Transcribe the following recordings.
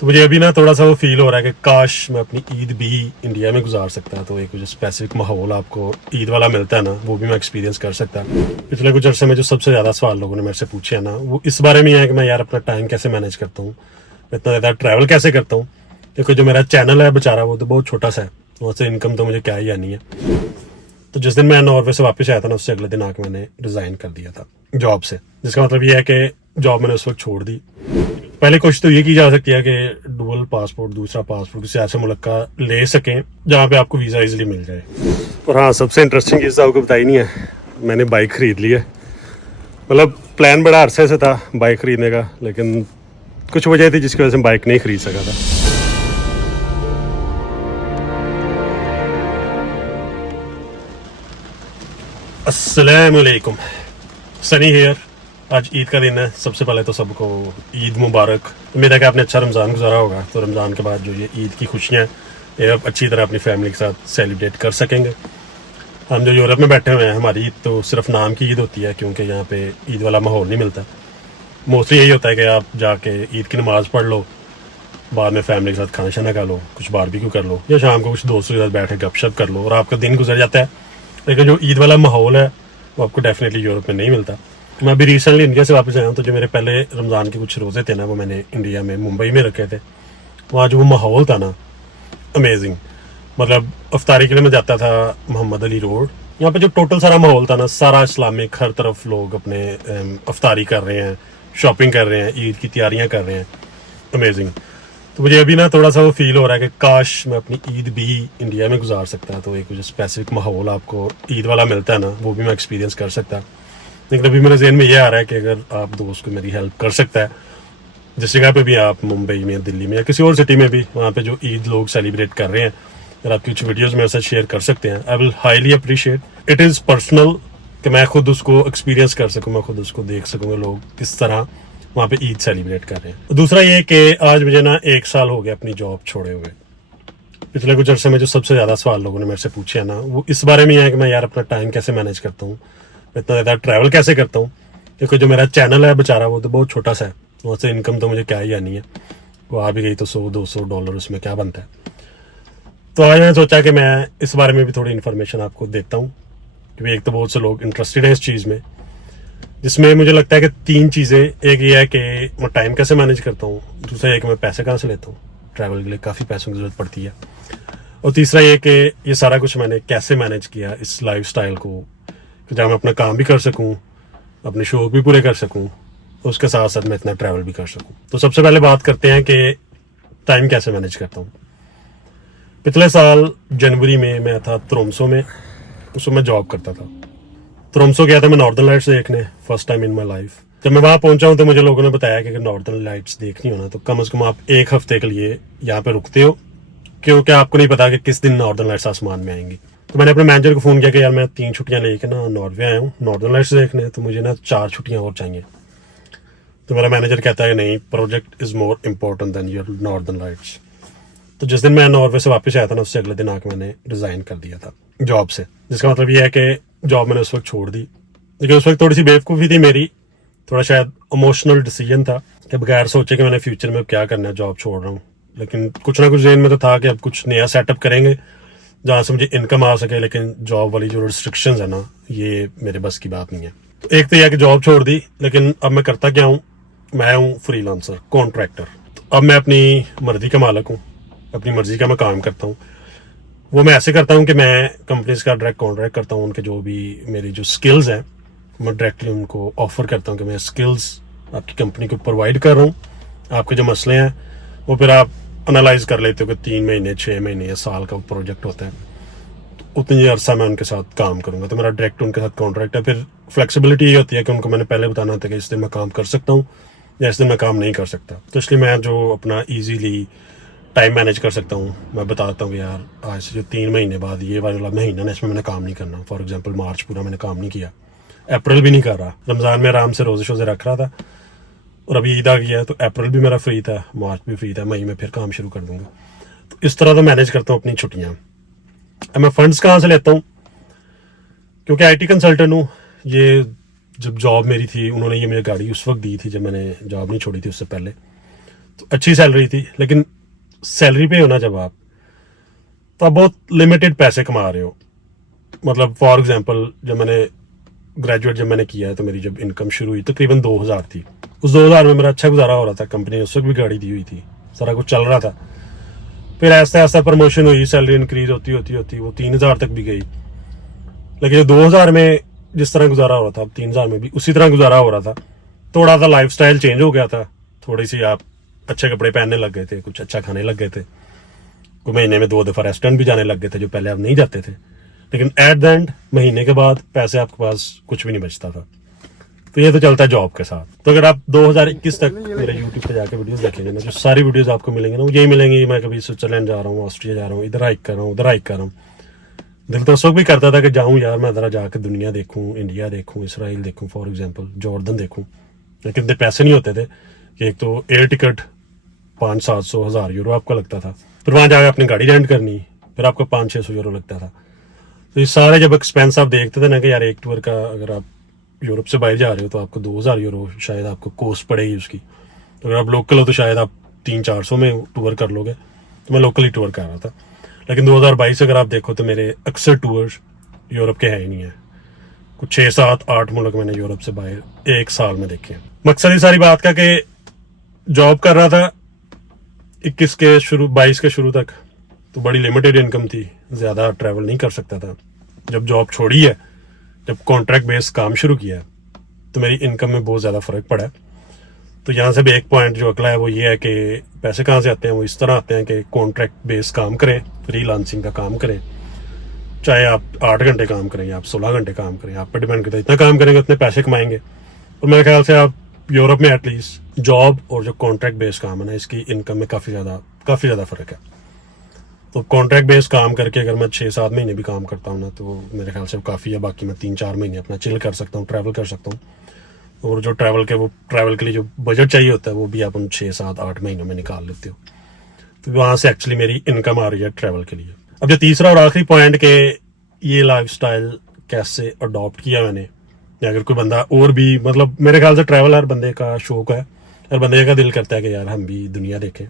तो मुझे अभी ना थोड़ा सा वो फील हो रहा है कि काश मैं अपनी ईद भी इंडिया में गुजार सकता। तो एक जो स्पेसिफिक माहौल आपको ईद वाला मिलता है ना, वो भी मैं एक्सपीरियंस कर सकता। पिछले कुछ अर्से में जो सबसे ज़्यादा सवाल लोगों ने मेरे से पूछे हैं ना, वो इस बारे में है कि मैं यार अपना टाइम कैसे मैनेज करता हूँ, मैं इतना ज़्यादा ट्रैवल कैसे करता हूँ। देखो जो मेरा चैनल है बेचारा, वो तो बहुत छोटा सा है, वहाँ से इनकम तो मुझे क्या ही आनी है। तो जिस दिन मैं नॉर्वे से वापस आया था ना, उससे अगले दिन आके मैंने रिज़ाइन कर दिया था जॉब से। जिसका मतलब ये है कि जॉब मैंने उस वक्त छोड़ दी। पहले कोशिश तो ये की जा सकती है कि डुअल पासपोर्ट, दूसरा पासपोर्ट किसी ऐसे मुल्क का ले सकें जहाँ पे आपको वीज़ा इजीली मिल जाए। और हाँ, सबसे इंटरेस्टिंग चीज़ आपको बताई नहीं है, मैंने बाइक ख़रीद ली है। मतलब प्लान बड़ा अरसे से था बाइक ख़रीदने का, लेकिन कुछ वजह थी जिसकी वजह से बाइक नहीं ख़रीद सका था। अस्सलामुअलैकुम, सनी हेयर। आज ईद का दिन है। सबसे पहले तो सबको ईद मुबारक। उम्मीद है कि आपने अच्छा रमज़ान गुजारा होगा। तो रमज़ान के बाद जो ये ईद की खुशियाँ हैं, ये आप अच्छी तरह अपनी फैमिली के साथ सेलिब्रेट कर सकेंगे। हम जो यूरोप में बैठे हुए हैं, हमारी ईद तो सिर्फ नाम की ईद होती है, क्योंकि यहाँ पे ईद वाला माहौल नहीं मिलता। मोस्टली यही होता है कि आप जाके ईद की नमाज़ पढ़ लो, बाद में फैमिली के साथ खाना शाना खा लो, कुछ बारबेक्यू कर लो, या शाम को कुछ दोस्तों के साथ बैठ के गपशप कर लो और आपका दिन गुजर जाता है। लेकिन जो ईद वाला माहौल है वो आपको डेफिनेटली यूरोप में नहीं मिलता। मैं अभी रिसेंटली इंडिया से वापस आया हूँ, तो जो मेरे पहले रमज़ान के कुछ रोज़े थे ना, वो मैंने इंडिया में मुंबई में रखे थे। वहाँ जो वो माहौल था ना, अमेजिंग। मतलब अफ्तारी के लिए मैं जाता था मोहम्मद अली रोड, यहाँ पे जो टोटल सारा माहौल था ना, सारा इस्लामिक, हर तरफ लोग अपने अफ्तारी कर रहे हैं, शॉपिंग कर रहे हैं, ईद की तैयारियाँ कर रहे हैं। अमेजिंग। तो मुझे अभी ना थोड़ा सा वो फील हो रहा है कि काश मैं अपनी ईद भी इंडिया में गुजार सकता। तो एक जो स्पेसिफिक माहौल आपको ईद वाला मिलता है ना, वो भी मैं एक्सपीरियंस कर सकता। लेकिन अभी मेरे जहन में ये आ रहा है कि अगर आप दोस्त को मेरी हेल्प कर सकता है, जिस जगह पे भी आप, मुंबई में, दिल्ली में या किसी और सिटी में भी, वहाँ पे जो ईद लोग सेलिब्रेट कर रहे हैं, अगर आप कुछ वीडियोस मेरे साथ शेयर कर सकते हैं, I will highly appreciate. It is personal कि मैं खुद उसको एक्सपीरियंस कर सकूँ, मैं खुद उसको देख सकूँगा लोग किस तरह वहाँ पे ईद सेलिब्रेट कर रहे हैं। दूसरा ये कि आज मुझे ना 1 साल हो गया अपनी जॉब छोड़े हुए। पिछले कुछ अर्से में जो सबसे ज़्यादा सवाल लोगों ने मेरे से पूछे हैं ना, वो इस बारे में है कि मैं यार अपना टाइम कैसे मैनेज करता हूँ, मैं इतना ज़्यादा ट्रैवल कैसे करता हूँ। क्योंकि जो मेरा चैनल है बेचारा, वो तो बहुत छोटा सा है, वहाँ से इनकम तो मुझे क्या ही आनी है। वो आ भी गई तो $100-200 उसमें क्या बनता है। तो आज मैंने सोचा कि मैं इस बारे में भी थोड़ी इन्फॉर्मेशन आपको देता हूँ, क्योंकि एक तो बहुत से लोग इंटरेस्टेड हैं इस चीज़ में, जिसमें मुझे लगता है कि 3 चीज़ें। एक ये है कि मैं टाइम कैसे मैनेज करता हूँ, दूसरा ये कि मैं पैसे कहाँ से लेता हूँ, ट्रैवल के लिए काफ़ी पैसों की ज़रूरत पड़ती है, और तीसरा ये कि ये सारा कुछ मैंने कैसे मैनेज किया इस लाइफस्टाइल को, कि जहाँ मैं अपना काम भी कर सकूँ, अपने शौक भी पूरे कर सकूँ, उसके साथ साथ मैं इतना ट्रैवल भी कर सकूँ। तो सबसे पहले बात करते हैं कि टाइम कैसे मैनेज करता हूँ। पिछले साल जनवरी में मैं था त्रोम्सो में, उसमें मैं जॉब करता था। त्रोम्सो गया था मैं नॉर्दर्न लाइट्स देखने, first time in my life. जब मैं वहाँ पहुंचा हूँ तो मुझे लोगों ने बताया कि अगर नॉर्दर्न लाइट्स देखनी हो ना, तो कम से कम आप 1 हफ्ते के लिए यहाँ पे रुकते हो, क्योंकि आपको नहीं पता कि किस दिन नॉर्दर्न लाइट्स आसमान में आएंगी। तो मैंने अपने मैनेजर को फ़ोन किया कि यार मैं 3 छुट्टियाँ लेके ना नॉर्वे आया हूँ नॉर्दर्न लाइट्स देखने, तो मुझे ना 4 छुट्टियाँ और चाहिए। तो मेरा मैनेजर कहता है नहीं, project is more important than your northern lights. तो जिस दिन मैं नॉर्वे से वापस आया था ना, उससे अगले दिन आके मैंने रिज़ाइन कर दिया था जॉब से। जिसका मतलब ये है कि जॉब मैंने उस वक्त छोड़ दी। लेकिन उस वक्त थोड़ी सी बेवकूफ़ी थी मेरी, थोड़ा शायद इमोशनल डिसीजन था कि बगैर सोचे कि मैंने फ्यूचर में क्या करना है, जॉब छोड़ रहा हूँ। लेकिन कुछ ना कुछ जेन में तो था कि अब कुछ नया सेटअप करेंगे जहाँ से मुझे इनकम आ सके। लेकिन जॉब वाली जो रिस्ट्रिक्शंस है ना, ये मेरे बस की बात नहीं है। तो एक तो यह कि जॉब छोड़ दी, लेकिन अब मैं करता क्या हूँ, मैं हूँ फ्रीलांसर, कॉन्ट्रैक्टर। तो अब मैं अपनी मर्जी का मालिक हूँ, अपनी मर्जी का मैं काम करता हूँ। वो मैं ऐसे करता हूँ कि मैं कंपनीज का डायरेक्ट कॉन्ट्रैक्ट करता हूँ, उनके जो भी मेरी जो स्किल्स हैं, मैं डायरेक्टली उनको ऑफर करता हूँ कि मैं स्किल्स आपकी कंपनी को प्रोवाइड कर रहा हूँ। आपके जो मसले हैं वो फिर आप एनालाइज कर लेते हो कि 3 महीने, 6 महीने या साल का प्रोजेक्ट होता है, तो उतनी अर्सा मैं उनके साथ काम करूँगा। तो मेरा डायरेक्ट उनके साथ कॉन्ट्रैक्ट है। फिर फ्लेक्सिबिलिटी ये होती है कि उनको मैंने पहले बताना होता है कि इस दिन मैं काम कर सकता हूँ या इस दिन मैं काम नहीं कर सकता। तो इसलिए मैं जो अपना ईजीली टाइम मैनेज कर सकता हूँ, मैं बताता हूँ कि यार आज से जो 3 महीने बाद ये वाला महीना ना, इसमें मैंने काम नहीं करना। फॉर एग्जांपल मार्च पूरा मैंने काम नहीं किया, अप्रैल भी नहीं कर रहा, रमज़ान में आराम से रोज़े शोज़े रख रहा था, और अभी ईद आ गया है तो अप्रैल भी मेरा फ्री था, मार्च भी फ्री था, मई में फिर काम शुरू कर दूंगा। तो इस तरह तो मैनेज करता हूँ अपनी छुट्टियाँ। अब मैं फ़ंड्स कहाँ से लेता हूँ, क्योंकि IT कंसल्टेंट हूँ। ये जब जॉब मेरी थी, उन्होंने ये मुझे गाड़ी उस वक्त दी थी जब मैंने जॉब नहीं छोड़ी थी, उससे पहले। तो अच्छी सैलरी थी, लेकिन सैलरी पे हो ना जब आप, तो आप बहुत लिमिटेड पैसे कमा रहे हो। मतलब फॉर एग्जांपल जब मैंने ग्रेजुएट जब मैंने किया है तो मेरी जब इनकम शुरू हुई तकरीबन 2000 थी। उस 2000 में मेरा अच्छा गुजारा हो रहा था, कंपनी ने उस वक्त भी गाड़ी दी हुई थी, सारा कुछ चल रहा था। फिर ऐसा ऐसा प्रमोशन हुई, सैलरी इंक्रीज होती होती होती वो 3000 तक भी गई। लेकिन 2000 में जिस तरह गुजारा हो रहा था, अब 3000 में भी उसी तरह गुजारा हो रहा था। थोड़ा सा लाइफस्टाइल चेंज हो गया था, थोड़ी सी आप अच्छे कपड़े पहनने लग गए थे, कुछ अच्छा खाने लग गए थे, कोई महीने में 2 दफा रेस्टोरेंट भी जाने लग गए थे जो पहले आप नहीं जाते थे। लेकिन एट द एंड महीने के बाद पैसे आपके पास कुछ भी नहीं बचता था। तो ये तो चलता है जॉब के साथ। तो अगर आप 2021 तक मेरे यूट्यूब पे जाके वीडियोस देखेंगे ना, जो सारी वीडियोस आपको मिलेंगे ना, वो यही मिलेंगी। मैं कभी स्विट्जरलैंड जा रहा हूँ, ऑस्ट्रिया जा रहा हूँ, इधर हाइक कर रहा हूँ, उधर हाइक कर रहा हूँ। दिल तो उस वक्त भी करता था कि जाऊँ यार, मैं ज़रा जाकर दुनिया देखूँ, इंडिया देखूँ, इसराइल देखूँ, फॉर एग्जाम्पल जॉर्डन देखूँ। लेकिन इतने पैसे नहीं होते थे कि एक तो एयर टिकट 500-700 यूरो आपका लगता था, फिर वहाँ जाकर अपनी गाड़ी रेंट करनी, फिर आपको 500-600 यूरो लगता था। तो ये सारे जब एक्सपेंस आप देखते थे ना कि यार एक टूर का अगर आप यूरोप से बाहर जा रहे हो तो आपको 2000 यूरो शायद आपको कॉस्ट पड़ेगी उसकी। तो अगर आप लोकल हो तो शायद आप 300-400 में टूर कर लोगे। तो मैं लोकली टूर कर रहा था। लेकिन 2022 अगर आप देखो तो मेरे अक्सर टूर्स यूरोप के हैं ही नहीं है। कुछ 6-7-8 मुल्क मैंने यूरोप से बाहर एक साल में देखे हैं। मकसद ही सारी बात का कि जॉब कर रहा था 21 के शुरू 22 के शुरू तक, तो बड़ी लिमिटेड इनकम थी, ज़्यादा ट्रैवल नहीं कर सकता था। जब जॉब छोड़ी है, जब कॉन्ट्रैक्ट बेस्ड काम शुरू किया है, तो मेरी इनकम में बहुत ज़्यादा फ़र्क पड़ा है। तो यहाँ से भी एक पॉइंट जो अगला है वो ये है कि पैसे कहाँ से आते हैं। वो इस तरह आते हैं कि कॉन्ट्रैक्ट बेस्ड काम करें, फ्रीलांसिंग का काम करें, चाहे आप 8 घंटे काम करें या आप 16 घंटे काम करें, आप पर डिपेंड करता है। इतना काम करेंगे उतने पैसे कमाएंगे। और मेरे ख्याल से आप यूरोप में एटलीस्ट जॉब और जो कॉन्ट्रैक्ट बेस्ड काम है ना, इसकी इनकम में काफ़ी ज़्यादा फ़र्क है। तो कॉन्ट्रैक्ट बेस्ड काम करके अगर मैं 6-7 महीने भी काम करता हूँ ना, तो मेरे ख्याल से काफ़ी है। बाकी मैं 3-4 महीने अपना चिल कर सकता हूँ, ट्रैवल कर सकता हूँ। और जो ट्रैवल के लिए जो बजट चाहिए होता है वो भी आप उन 6-7-8 महीनों में निकाल लेते हो। तो वहाँ से एक्चुअली मेरी इनकम आ रही है ट्रैवल के लिए। अब जो तीसरा और आखिरी पॉइंट के ये लाइफस्टाइल कैसे अडॉप्ट किया मैंने, या अगर कोई बंदा और भी, मतलब मेरे ख्याल से ट्रैवल हर बंदे का शौक है, हर बंदे का दिल करता है कि यार हम भी दुनिया देखें।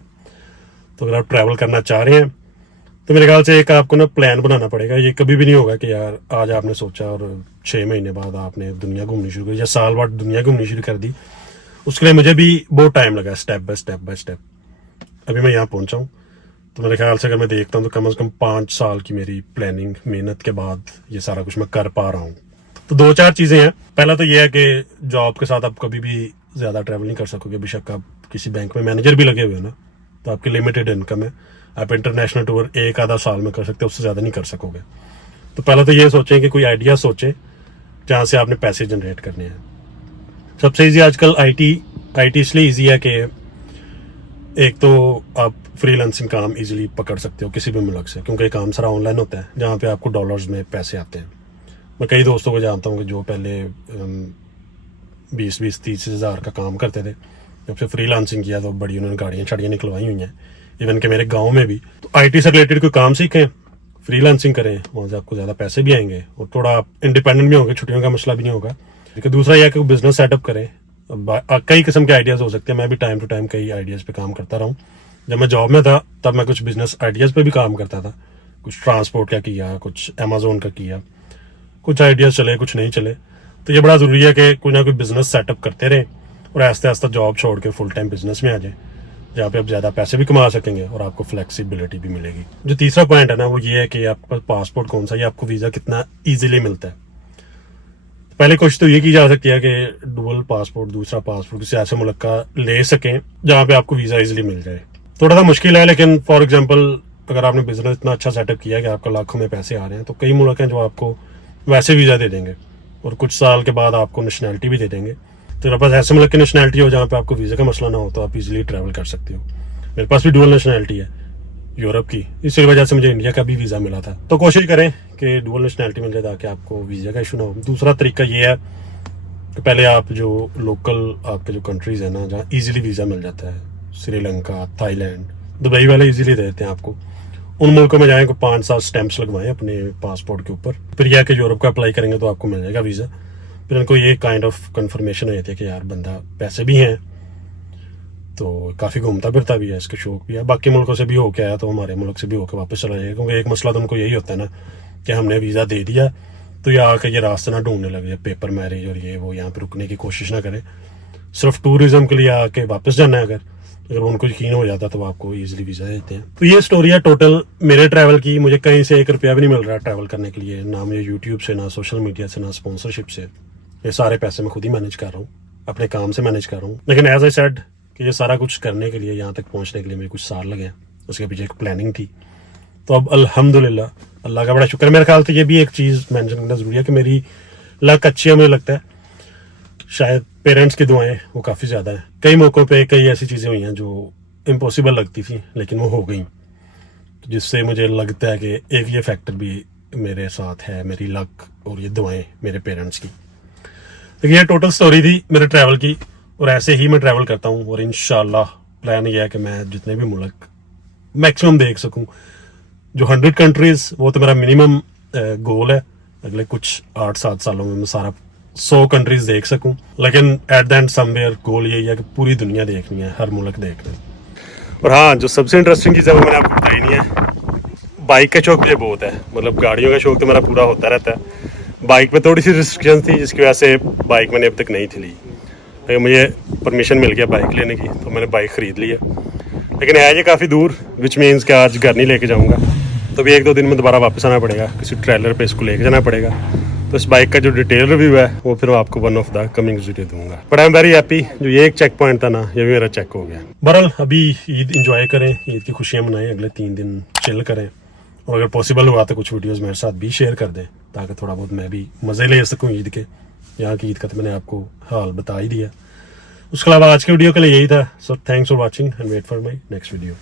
तो अगर आप ट्रैवल करना चाह रहे हैं तो मेरे ख्याल से एक आपको ना प्लान बनाना पड़ेगा। ये कभी भी नहीं होगा कि यार आज आपने सोचा और 6 महीने बाद आपने दुनिया घूमनी शुरू की या साल बाद दुनिया घूमनी शुरू कर दी। उसके लिए मुझे भी बहुत टाइम लगा, स्टेप बाय स्टेप। अभी मैं यहाँ पहुँचा हूँ, तो मेरे ख्याल से अगर मैं देखता हूँ तो कम 5 साल की मेरी प्लानिंग मेहनत के बाद ये सारा कुछ मैं कर पा रहा हूँ। तो 2-4 चीज़ें हैं। पहला तो ये है कि जॉब के साथ आप कभी भी ज़्यादा ट्रैवल नहीं कर सकोगे। बेशक आप किसी बैंक में मैनेजर भी लगे हुए हो ना, तो आपकी लिमिटेड इनकम है। आप इंटरनेशनल टूर 1-आधा साल में कर सकते हो, उससे ज़्यादा नहीं कर सकोगे। तो पहला तो ये सोचें कि कोई आइडिया सोचें जहाँ से आपने पैसे जनरेट करने हैं। सबसे ईजी आजकल आईटी इसलिए ईजी है कि एक तो आप फ्रीलांसिंग काम इजीली पकड़ सकते हो किसी भी मुल्क से, क्योंकि काम सारा ऑनलाइन होता है जहाँ पे आपको डॉलर्स में पैसे आते हैं। मैं कई दोस्तों को जानता हूँ कि जो पहले 20-30 हज़ार का काम करते थे, जब से फ्रीलांसिंग किया तो बड़ी उन्होंने गाड़ियाँ छड़ियाँ निकलवाई हुई हैं। इवन के मेरे गांव में भी। तो आईटी से रिलेटेड कोई काम सीखें, फ्रीलांसिंग करें, वहाँ से आपको ज़्यादा पैसे भी आएंगे और थोड़ा आप इंडिपेंडेंट भी होंगे, छुट्टियों का मसला भी नहीं होगा। लेकिन दूसरा यह कि बिजनेस सेटअप करें। कई किस्म के आइडियाज़ हो सकते हैं। मैं भी टाइम टू टाइम कई आइडियाज़ पे काम करता रहा हूँ। जब मैं जॉब में था तब मैं कुछ बिजनेस आइडियाज़ पे भी काम करता था। कुछ ट्रांसपोर्ट का किया, कुछ अमेजोन का किया, कुछ आइडियाज़ चले, कुछ नहीं चले। तो ये बड़ा ज़रूरी है कि कोई ना कोई बिजनेस सेटअप करते रहें और आहिस्ता आहिस्ता जॉब छोड़ के फुल टाइम बिजनेस में आ जाए, जहाँ पे आप ज़्यादा पैसे भी कमा सकेंगे और आपको फ्लेक्सिबिलिटी भी मिलेगी। जो तीसरा पॉइंट है ना, वो ये है कि आपका पासपोर्ट कौन सा, या आपको वीज़ा कितना ईजिली मिलता है। पहले कोशिश तो ये की जा सकती है कि डुअल पासपोर्ट, दूसरा पासपोर्ट किसी ऐसे मुल्क का ले सकें जहाँ पे आपको वीज़ा ईजिली मिल जाए। थोड़ा सा मुश्किल है, लेकिन फॉर एग्जाम्पल अगर आपने बिजनेस इतना अच्छा सेटअप किया कि आपका लाखों में पैसे आ रहे हैं, तो कई मुल्क हैं जो आपको वैसे वीज़ा दे देंगे और कुछ साल के बाद आपको नेशनैलिटी भी दे देंगे। तो मेरे पास ऐसे मुल्क की नेशनैलिटी हो जहाँ पे आपको वीज़ा का मसला ना हो, तो आप इजीली ट्रैवल कर सकते हो। मेरे पास भी डुअल नेशनैलिटी है यूरोप की, इसी वजह से मुझे इंडिया का भी वीज़ा मिला था। तो कोशिश करें कि डुअल नेशनैलिटी मिल जाए ताकि आपको वीज़ा का इशू ना हो। दूसरा तरीका ये है कि पहले आप जो लोकल आपके जो कंट्रीज़ हैं ना, जहाँ ईजिली वीज़ा मिल जाता है, श्रीलंका, थाईलैंड, दुबई वाले ईजिली दे देते हैं आपको, उन मुल्कों में जाएँ को 5-7 स्टैंप्स लगवाएं अपने पासपोर्ट के ऊपर। फिर यह कि यूरोप का अप्लाई करेंगे तो आपको मिल जाएगा वीज़ा। फिर उनको ये काइंड ऑफ कंफर्मेशन हो जाती है कि यार बंदा पैसे भी हैं तो काफ़ी घूमता फिरता भी है, इसका शौक भी है। बाकी मुल्कों से भी होके आया तो हमारे मुल्क से भी होकर वापस चला जाएगा, क्योंकि एक मसला तो उनको यही होता है ना कि हमने वीज़ा दे दिया तो ये आके ये रास्ता ना ढूंढने लगे, पेपर मैरिज और ये वो, यहाँ पे रुकने की कोशिश ना करें। सिर्फ टूरिज्म के लिए आके वापस जाना है अगर उनको यकीन हो जाता तो वो आपको ईजिली वीज़ा देते हैं। तो ये स्टोरी है टोटल मेरे ट्रैवल की। मुझे कहीं से 1 रुपया भी नहीं मिल रहा ट्रैवल करने के लिए, ना मुझे यूट्यूब से, ना सोशल मीडिया से, ना स्पॉन्सरशिप से। ये सारे पैसे मैं खुद ही मैनेज कर रहा हूँ, अपने काम से मैनेज कर रहा हूँ। लेकिन एज आई सेड कि ये सारा कुछ करने के लिए, यहाँ तक पहुँचने के लिए मेरे कुछ साल लगे हैं, उसके पीछे एक प्लानिंग थी। तो अब अल्हम्दुलिल्लाह अल्लाह का बड़ा शुक्र है। मेरे ख्याल से ये भी एक चीज़ मेंशन करना ज़रूरी है कि मेरी लक अच्छी है। मुझे लगता है शायद पेरेंट्स की दुआएं वो काफ़ी ज़्यादा है। कई मौक़ों पे कई ऐसी चीज़ें हुई हैं जो इम्पॉसिबल लगती थी लेकिन वो हो गई, तो जिससे मुझे लगता है कि एक ये फैक्टर भी मेरे साथ है, मेरी लक और ये दुआएं मेरे पेरेंट्स की। तो ये टोटल स्टोरी थी मेरे ट्रैवल की, और ऐसे ही मैं ट्रैवल करता हूँ। और इंशाल्लाह प्लान ये है कि मैं जितने भी मुल्क मैक्सिमम देख सकूँ, जो 100 कंट्रीज़ वो तो मेरा मिनिमम गोल है। अगले कुछ 8-7 सालों में मैं सारा 100 कंट्रीज देख सकूं। लेकिन एट द एंड समवेयर गोल यही है कि पूरी दुनिया देखनी है, हर मुल्क देखना है। और हाँ, जो सबसे इंटरेस्टिंग चीज़ है वो मैंने आपको बताई नहीं है। बाइक का शौक मुझे बहुत है, मतलब गाड़ियों का शौक तो मेरा पूरा होता रहता है। बाइक पे थोड़ी सी रिस्ट्रिक्शन थी जिसकी वजह से बाइक मैंने अब तक नहीं थी ली, लेकिन मुझे परमिशन मिल गया बाइक लेने की तो मैंने बाइक ख़रीद ली है। लेकिन है ये काफ़ी दूर, विच मीन्स कि आज घर नहीं लेके जाऊँगा, तो भी 1-2 दिन में दोबारा वापस आना पड़ेगा, किसी ट्रेलर पे इसको लेके जाना पड़ेगा। तो इस बाइक का जो डिटेल रिव्यू है वो फिर मैं आपको one of the coming video दूंगा। But I am very happy, जो ये एक चेक पॉइंट था ना, ये भी मेरा चेक हो गया। बहरहाल अभी ईद इंजॉय करें, ईद की खुशियाँ मनाएं, अगले 3 दिन चिल करें, और अगर पॉसिबल हुआ तो कुछ वीडियोज़ मेरे साथ भी शेयर कर दें ताकि थोड़ा बहुत मैं भी मज़े ले सकूँ ईद के। यहाँ की ईद का तो मैंने आपको हाल बता ही दिया। उसके अलावा आज के वीडियो के लिए यही था। So thanks for watching and wait for my next video.